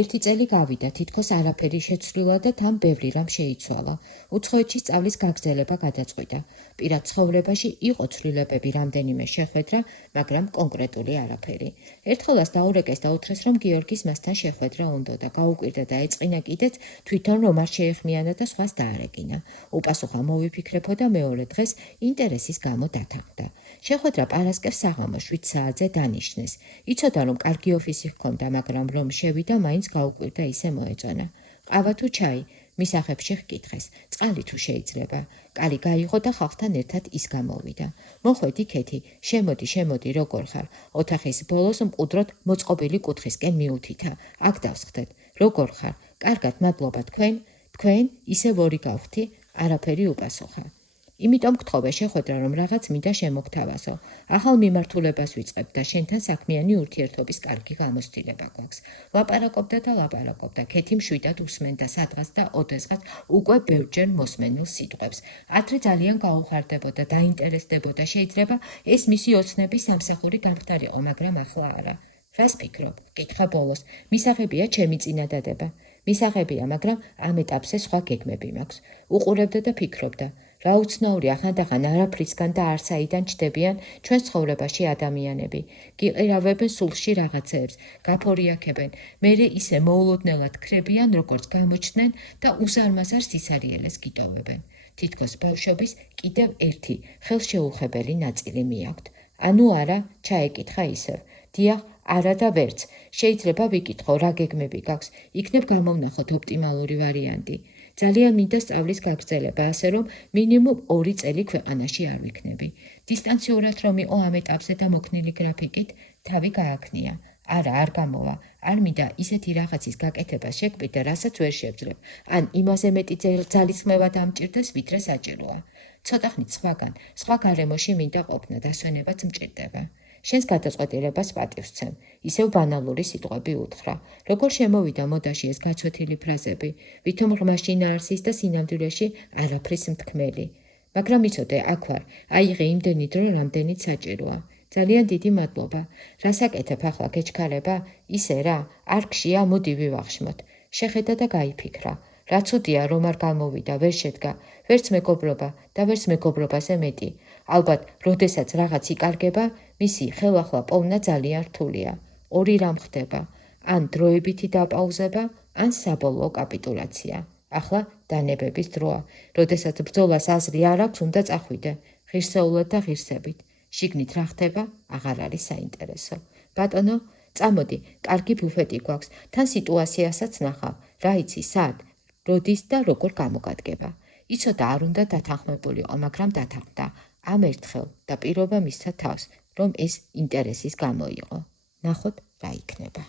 ერთი წელი გავიდა, თითქოს არაფერი შეცვლილა და თან ბევრი რამ შეიცვალა. უცხოეთში სწავლის გაგრძელება გადაწყვიტა. პირად ცხოვრებაში იყო ცვლილებები, რამდენიმე შეხვედრა, მაგრამ კონკრეტული არაფერი. ერთხელაც დაურეკეს და უთხრეს, რომ გიორგის მასთან შეხვედრა უნდოდა, გაუკვირდა და ეწყინა კიდეც, თვითონ რომ არ შეეხმიანა და სხვას დაარეკინა. უპასუხა მოვიფიქრებო და მეორე დღეს ინტერესის გამო დათანხმდა. შეხვედრა პარასკევს საღამოს 7 საათზე დანიშნეს. იცოდა, რომ კარგი ოფისი ჰქონდა, მაგრამ რომ შევიდა, მაინც გაუკვირდა ისე მოეწონა. ყავა თუ ჩაი? მის ახებში ჰკითხეს. წყალი თუ შეიძლება? კალი გაიღო და ხალხთან ერთად ის გამოვიდა. მოხვედი ქეთი, შემოდი, როგორ ხარ? ოთახის ბოლოს მყუდროდ მოწყობილი კუთხისკენ მიუთითა. აქ დავსხდეთ. როგორ ხარ? კარგად, მადლობა, თქვენ? ისევ ორი გავხდი, არაფერი უპასუხა. იმიტომ გთხოვე შეხვედრა, რომ რაღაც მინდა შემოგთავაზო. ახალ მიმართულებას ვიწყებ და შენთან საქმიანი ურთიერთობის კარგი გამოცდილება გვაქვს. ლაპარაკობდა, ქეთი მშვიდად უსმენდა სადღაც და ოდესღაც უკვე ბევრჯერ მოსმენილ სიტყვებს. ათრი ძალიან გაუხარდებოდა, დაინტერესდებოდა, შეიძლება ეს მისი ოცნების სამსახური დამხდარიყო, მაგრამ ახლა არა. რას ფიქრობ? კითხა ბოლოს. მისაღებია ჩემი წინადადება. მისაღებია, მაგრამ ამ ეტაპზე სხვა გეგმები მაქვს. უყურებდა და ფიქრობდა. რა უცნაურია, ხანდახან არაფრისგან და არსაიდან ჩდებიან ჩვენს ცხოვრებაში ადამიანები. გიყირავებენ სულში რაღაცეებს, გაფორიაქებენ, მერე ისე მოულოდნელად ქრებიან, როგორც გამოჩნდნენ და უზარმაზარ სიცარიელეს გიტოვებენ. თითქოს ბავშვობის კიდევ ერთი ხელშეუხებელი ნაწილი მიაქვთ. ანუ არა, ჩაეკითხა ისევ. დიახ, არა და ვერც. შეიძლება ვიკითხო, რა გეგმები გაქვს, იქნებ გამოვნახოთ ოპტიმალური ვარიანტი. ძალიან მინდა სწავლის გაგრძელება, ასე რომ მინიმუმ 2 წელი ქვეყანაში არ ვიქნები. დისტანციურად რომ იყო ამ ეტაპზე და მოქნილი გრაფიკით, თავი გააქნია. არა, არ გამოვა. არ მინდა ისეთი რაღაცის გაკეთებას შეგვიდე, რასაც ვერ შევძლებ. ან იმაზე მეტი ძალისხმევა დამჭირდეს, ვიდრე საჭიროა. ცოტა ხნით სხვაგან, სხვა გარემოში მინდა ყოფნა, დასვენებაც მჭირდება. შენს გადაწყვეტილებას პატივს ვცემ. ისევ ბანალური სიტყვები უთხრა. როგორ შემოვიდა მოდაში ეს გაცვეთილი ფრაზები, ვითომ ღრმა შინაარსის და სინამდვილეში არაფრის მთქმელი. მაგრამ იცოდე, აქ ვარ, აიღე იმდენი დრო, რამდენიც საჭიროა. ძალიან დიდი მადლობა. რას აკეთებ ახლა, გეჩქარება? ისე რა, არ გშია, მოდი ვივახშმოთ. შეხედა და გაიფიქრა. რა ცუდია, რომ არ გამოვიდა, ვერ შედგა, ვერც მეგობრობა და ვერც მეგობრობაზე მეტი. ალბათ, როდესაც რაღაც იკარგება, მისი ხელახლა პოვნა ძალიან რთულია. ორი რამ ხდება, ან დროებითი დაპაუზება, ან საბოლოო კაპიტულაცია. ახლა დანებების დროა. როდესაც ბრძოლას აზრი არ აქვს, უნდა წახვიდე, ღირსეულად და ღირსებით. შიგნით რა ხდება, აღარ არის საინტერესო. ბატონო, წამოდი, კარგი ბუფეტი გვაქვს, თან სიტუაციასაც ნახავ, რა იცი, სად, როდის და როგორ გამოგადგება. იცოდა არ უნდა დათანხმებულიყო, მაგრამ დათანხმდა. ამ ერთხელ და პირობა მისცა თავს, რომ ეს ინტერესის გამო იყო. ნახოთ, რა იქნება.